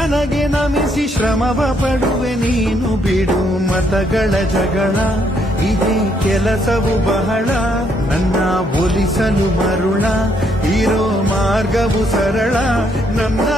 ನನಗೆ ನಮಿಸಿ ಶ್ರಮವ ಪಡುವೆ ನೀನು ಬಿಡು ಮತಗಳ ಜಗಳ ಇದೇ ಕೆಲಸವು ಬಹಳ ನನ್ನ ಒಲಿಸಲು ಮರುಳ ಇರೋ ಮಾರ್ಗವು ಸರಳ ನನ್ನ